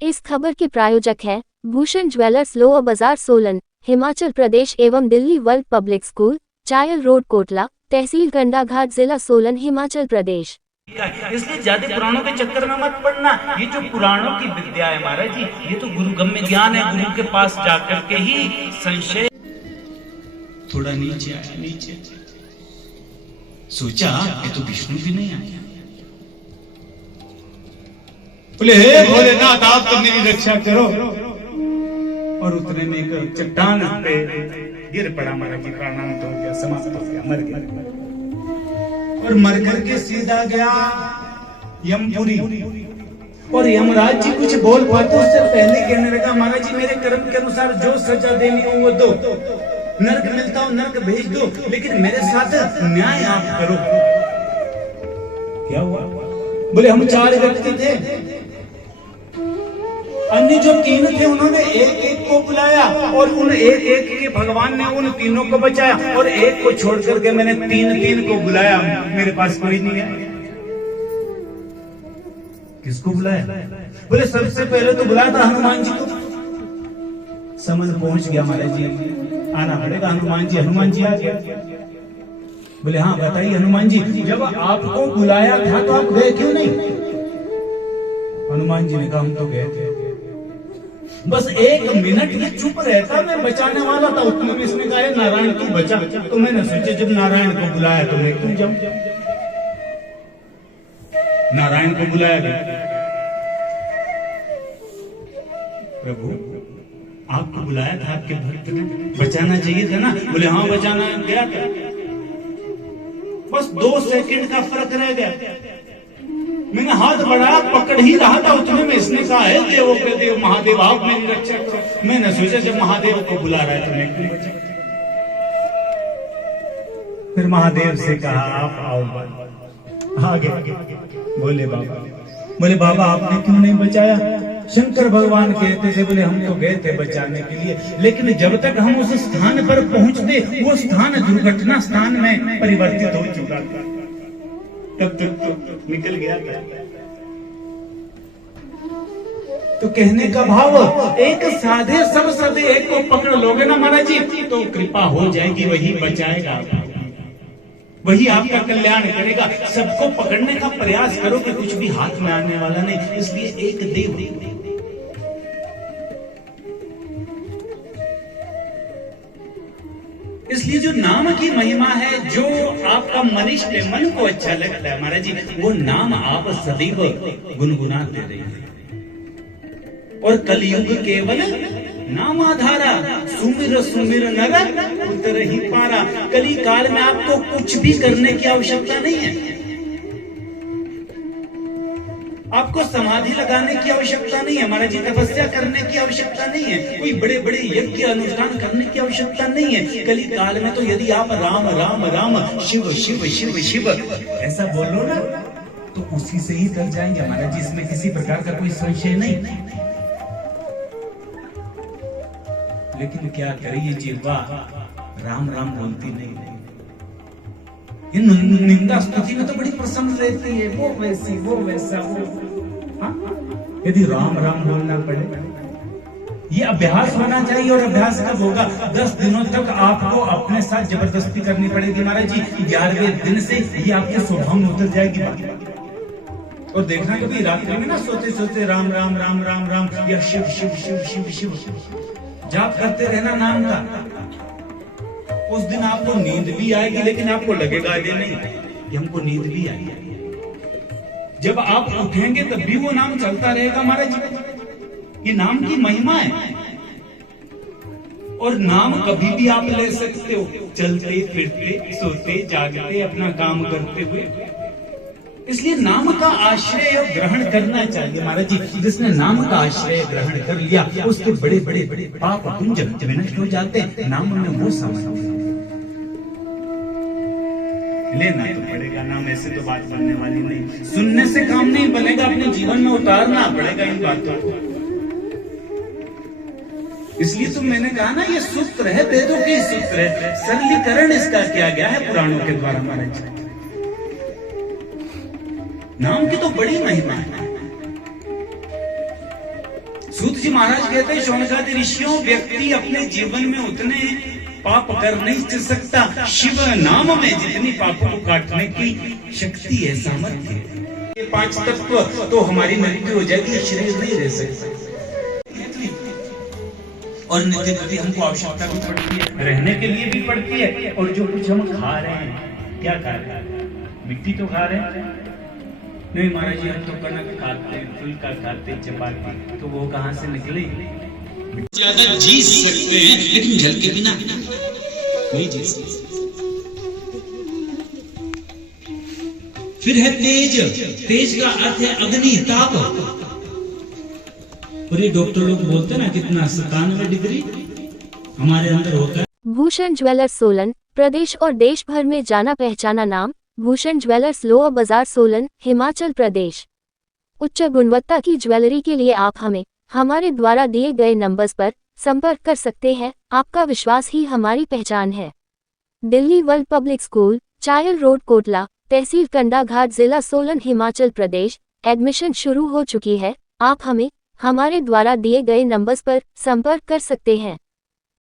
इस खबर के प्रायोजक हैं भूषण ज्वेलर्स, लोअर बाजार, सोलन, हिमाचल प्रदेश एवं Delhi world public school, Chail road, Kotla, तहसील कंडाघाट, जिला सोलन, हिमाचल प्रदेश। इसलिए ज्यादा पुराणों के चक्कर में मत पड़ना। ये जो पुराणों की विद्या है महाराज जी, ये तो गुरुगम्य ज्ञान है। गुरु के पास जाकर के ही संशय। थोड़ा नीचे आया, नीचे सोचा ये तो विष्णु भी नहीं आया। बोले हे भोलेनाथ, आप तो मेरी रक्षा करो। और उतने में एक चट्टान पे गिर पड़ा महाराज जी, प्राणांत हो गया, समाप्त हो गया, मर गया। और मर करके सीधा गया यमपुरी। और यमराज जी कुछ बोल पाते उससे पहले कहने लगा, महाराज जी मेरे कर्म के अनुसार जो सजा देनी हो वो दो, नरक मिलता हो नरक भेज दो, लेकिन मेरे साथ न्याय आप करो। क्या हुआ? बोले हम 4 व्यक्ति थे, अन्य जो 3 थे उन्होंने एक एक को बुलाया और उन एक एक के भगवान ने उन तीनों को बचाया, और एक को छोड़ करके मैंने 3 को बुलाया। मेरे पास कोई नहीं है। किसको बुलाया? बोले सबसे पहले तो बुलाया था हनुमान जी को। समझ पहुंच गया महाराज जी, आना पड़ेगा हनुमान जी। हनुमान जी आ गया। बोले हाँ बताइए हनुमान जी, जब आपको बुलाया था तो आप गए क्यों नहीं? हनुमान जी ने कहा हम तो गए थे, बस 1 मिनट ये चुप रहता, मैं बचाने वाला था। उतने में इसने कहा नारायण तू बचा। तो मैंने सोचा जब नारायण को बुलाया तो मैं क्यों जाऊं। नारायण को बुलाया गया। प्रभु आपको बुलाया था, आपके भक्त ने, बचाना चाहिए था ना? बोले हाँ बचाना गया था, बस 2 सेकंड का फर्क रह गया। मैंने हाथ बढ़ाया, पकड़ ही रहा था, उतने में इसने कहा है देवों के देव महादेव आप मेरी रक्षा करो। मैंने सोचा जब महादेव को बुला रहा है तो मैं क्यों बचा। फिर महादेव से कहा आप आओ। आ गए। बोले बाबा आपने क्यों नहीं बचाया? शंकर भगवान कहते थे, बोले हम तो गए थे बचाने के लिए, लेकिन जब तक हम उस स्थान पर पहुंचते वो स्थान दुर्घटना स्थान में परिवर्तित हो चुका था, तब तक तो निकल गया था। तो कहने का भाव, एक साधे सब साधे एक को पकड़ लोगे ना महाराज जी तो कृपा हो जाएगी, वही बचाएगा, वही आपका कल्याण करेगा। सबको पकड़ने का प्रयास करो कि कुछ भी हाथ में आने वाला नहीं। इसलिए एक देव। इसलिए जो नाम की महिमा है, जो आपका मनिष्ठ मन को अच्छा लगता है महाराज जी, वो नाम आप सदैव गुनगुनाते रहिए। और कलयुग केवल नाम आधारा, सुमिर सुमिर नर उतर ही पारा। कली काल में आपको कुछ भी करने की आवश्यकता नहीं है, आपको समाधि लगाने की आवश्यकता नहीं है महाराज जी, तपस्या करने की आवश्यकता नहीं है, कोई बड़े बड़े यज्ञ अनुष्ठान करने की आवश्यकता नहीं है। कली काल में तो यदि आप राम राम राम शिव शिव शिव शिव ऐसा बोलो ना तो उसी से ही तर जाएंगे महाराज जी, इसमें किसी प्रकार का कोई संशय नहीं। लेकिन क्या करिए, जीवा राम राम बोलती नहीं। निंदा स्तुति में तो बड़ी प्रसन्न रहती है, वो वैसी वो वैसा वो। यदि राम राम बोलना पड़े, ये अभ्यास होना चाहिए। और अभ्यास कब होगा? 10 दिनों तक आपको अपने साथ जबरदस्ती करनी पड़ेगी महाराज जी। 11वें दिन से ये आपके स्वभाव में उतर जाएगी बात। और देखना कभी रात्रि में ना सोते सोते राम राम राम राम राम या शिव शिव शिव शिव शिव जाप करते रहना नाम का। उस दिन आपको नींद भी आएगी, लेकिन आपको लगेगा ये नहीं कि हमको नींद भी आई। जब आप उठेंगे तब भी वो नाम चलता रहेगा महाराज जी। ये नाम की महिमा है। और नाम कभी भी आप ले सकते हो, चलते फिरते, सोते जागते, अपना काम करते हुए। इसलिए नाम का आश्रय ग्रहण करना चाहिए महाराज जी। जिसने नाम का आश्रय ग्रहण कर लिया उसके बड़े बड़े बड़े पाप पुंज विनष्ट हो जाते हैं। नाम में वो समझ लेना तो पड़ेगा, नाम ऐसे तो बात बनने वाली नहीं। सुनने से काम नहीं बनेगा, अपने जीवन में उतारना पड़ेगा इन बातों को। इसलिए तो मैंने कहा ना, ये सूत्र है, वेदों के सूत्र है, सरलीकरण इसका किया गया है पुराणों के द्वारा महाराज। नाम की तो बड़ी महिमा है। सूत जी महाराज कहते हैं शौनकादि ऋषियों, व्यक्ति अपने जीवन में उतने पाप कर नहीं सकता, शिव नाम में जितनी पापों को काटने की शक्ति है, सामर्थ्य है। ये 5 तत्व तो हमारी मृत्यु हो जाएगी, शरीर नहीं रह सकता। और नित्य नित्य हमको आवश्यकता भी पड़ती है, रहने के लिए भी पड़ती है। और जो कुछ हम खा रहे हैं, क्या खा रहे हैं? मिट्टी तो खा रहे हैं? नहीं महाराज जी, हम तो कनक खाते, फुल्का खाते, चपाती, तो वो कहाँ से निकले? ज्यादा जी सकते हैं लेकिन जल के बिना नहीं जी सकते। फिर है तेज। तेज का अर्थ है अग्नि, ताप। और ये डॉक्टर लोग बोलते हैं ना कितना 97 डिग्री हमारे अंदर होता है। भूषण ज्वेलर्स सोलन, प्रदेश और देश भर में जाना पहचाना नाम। भूषण ज्वेलर्स लोअर बाजार सोलन, हिमाचल प्रदेश। उच्च गुणवत्ता की ज्वेलरी के लिए आप हमें हमारे द्वारा दिए गए नंबर्स पर संपर्क कर सकते हैं। आपका विश्वास ही हमारी पहचान है। Delhi world public school, Chail road, Kotla, तहसील कंडाघाट, जिला सोलन, हिमाचल प्रदेश। एडमिशन शुरू हो चुकी है। आप हमें हमारे द्वारा दिए गए नंबर्स पर संपर्क कर सकते हैं।